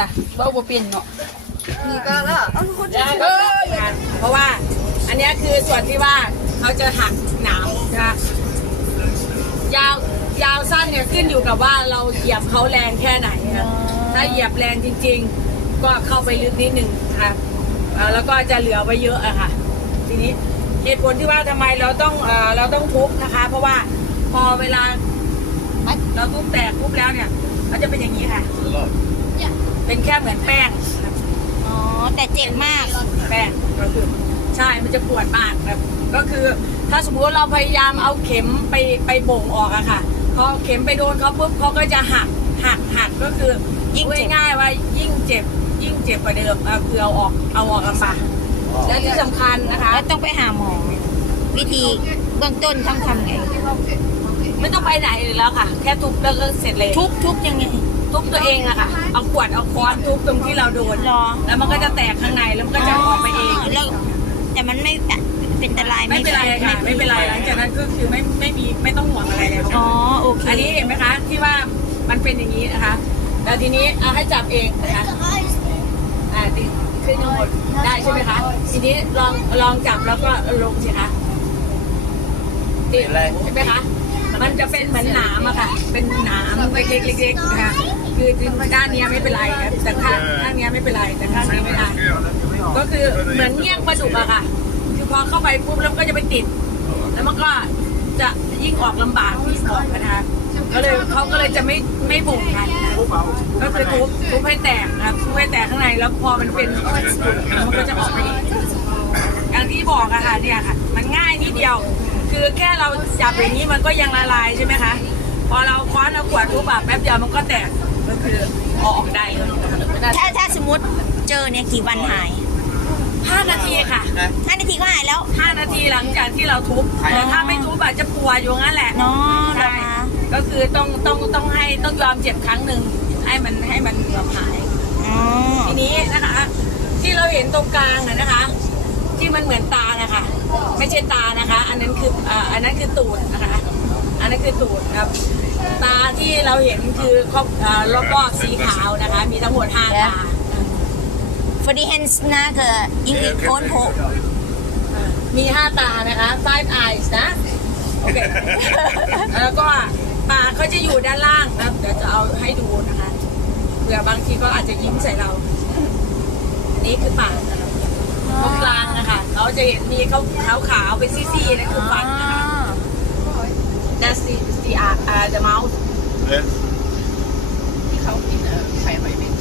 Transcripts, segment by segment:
ล่ะเบ้าบ่เป็นเนาะนี่ก็แล้วเอาคนเออเพราะว่า อันเนี้ยคือส่วนที่ว่าเขาจะหักหนามนะคะยาวยาวสั้นเนี่ยขึ้นอยู่กับว่าเราเหยียบเขาแรงแค่ไหนครับถ้าเหยียบแรงจริง ๆ ก็เข้าไปลึกนิดหนึ่งนะคะเอ่อแล้วก็จะเหลือไว้เยอะอะค่ะ ทีนี้เหตุผลที่ว่าทำไมเราต้องเอ่อเราต้องทุบนะคะ เพราะว่าพอเวลาเราทุบแตกทุบแล้วเนี่ยมันจะเป็นอย่างนี้ค่ะ เป็นแค่เหมือนแป้ง อ๋อ แต่เจ็บมาก แป้งก็คือใช่ มันจะปวดมากครับก็คือ ถ้าสมมติว่าเราพยายามเอาเข็มไปไปบ่งออกอะค่ะพอเข็มไปโดนเขาปุ๊บเขาก็จะหักหักหักก็คือยิ่งเจ็บ พูดง่ายๆว่ายิ่งเจ็บ ยิ่งเจ็บกว่าเดิมอะคือเอาออกเอาออกลำบากและที่สำคัญนะคะ แล้วต้องไปหาหมอ วิธีเบื้องต้นต้องทำไง ไม่ต้องไปไหนเลยแล้วค่ะ แค่ทุบแล้วก็เสร็จเลยทุบทุบยังไง ทุบตัวเองอะค่ะ เอาขวดเอาค้อนทุบตรงที่เราโดน รอ แล้วมันก็จะแตกข้างในแล้วมันก็จะออกไปเอง แล้วแต่มันไม่เป็นอันตรายไม่เป็นไรค่ะไม่เป็นไรหลังจากนั้นก็คือไม่ไม่มีไม่ต้องห่วงอะไรแล้วอ๋อโอเคอันนี้เห็นไหมคะที่ว่ามันเป็นอย่างนี้นะคะ แต่ทีนี้เอาให้จับเองนะคะอ่าติขึ้นข้างบนได้ใช่ไหมคะทีนี้ลองลองจับแล้วก็ลงสิคะติดเห็นไหมคะมันจะเป็นเหมือนหนามอะค่ะ เป็นหนามเล็กๆเล็กๆนะคะ คือด้านเนี้ยไม่เป็นไรนะแต่ข้างข้างเนี้ยไม่เป็นไรแต่ข้างนี้ไม่ได้ก็คือเหมือนเงี้ยงปลาดุกอะค่ะคือพอเข้าไปปุ๊บแล้วก็จะไปติด แล้วมันก็จะยิ่งออกลำบากที่ออกนะคะก็เลยเขาก็เลยจะไม่ไม่บุกกันก็คือทุบทุบให้แตกนะครับทุบให้แตกข้างในแล้วพอมันเป็นมันก็จะออกไปเองอย่างที่บอกอะค่ะเนี่ยค่ะ มันง่ายนิดเดียว คือแค่เราจับอย่างนี้มันก็ยังละลายใช่ไหมคะ พอเราคว้านเอาขวดทุบอะแป๊บเดียวมันก็แตกก็คือเอาออกได้เลยนะคะถ้าถ้าสมมติเจอเนี่ยกี่วันหายห้านาทีค่ะห้านาทีก็หายแล้วห้านาทีหลังจากที่เราทุบแต่ถ้าไม่ทุบอาจจะปัวอยู่งั้นแหละเนาะใช่นะคะก็คือต้องต้องต้องให้ต้องยอมเจ็บครั้งหนึ่งให้มันให้มันแบบหายอ๋อทีนี้นะคะ ที่เราเห็นตรงกลางอะนะคะ ที่มันเหมือนตานะคะ ไม่ใช่ตานะคะ อันนั้นคืออ่าอันนั้นคือตูดนะคะ อันนั้นคือตูดครับ ตาที่เราเห็นคือครอบอ่ารอบๆสีขาวนะคะ มีทั้งหมดห้าตา For the hands นะคืออิงลิชโคนโพมีห้าตานะคะ five eyes นะ โอเค แล้วก็ปากเขาจะอยู่ด้านล่างนะเดี๋ยวจะเอาให้ดูนะคะ เผื่อบางทีก็อาจจะยิ้มใส่เรา อันนี้คือปากนะคะตรงกลางนะคะ เราจะเห็นมีเขาขาวขาวๆเป็นซี่ๆนั่นคือฟันนะคะ That's the the uh, uh, the mouth ที่เขากินเออไข่หอยเม่น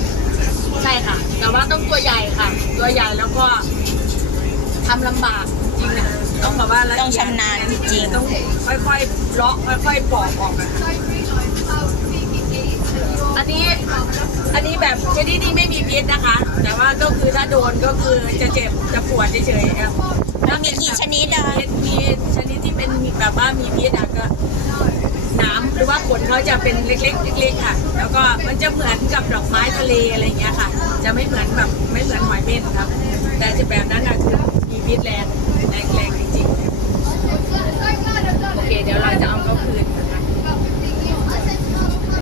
ใช่ค่ะ แต่ว่าต้องตัวใหญ่ค่ะ ตัวใหญ่แล้วก็ทำลำบากจริงๆนะต้องแบบว่าละเอียดต้องชำนาญจริงๆ ต้องค่อยๆเลาะค่อยๆปอกออกนะคะอันนี้อันนี้แบบชนิดนี้ไม่มีพิษนะคะ แต่ว่าก็คือถ้าโดนก็คือจะเจ็บจะปวดเฉยๆครับมีกี่ชนิดอะพิษมีชนิดที่เป็นแบบว่ามีพิษอะก็หน้ำหรือว่าข นเขาจะเป็นเล็กๆเล็กๆค่ะ แล้วก็มันจะเหมือนกับดอกไม้ทะเลอะไรเงี้ยค่ะ จะไม่เหมือนแบบไม่เหมือนหอยเม่นครับ แต่จะแบบนั้นอะคือมีพิษแรงแรงแรงจริงๆโอเคเดี๋ยวเราจะเอาเขาคืน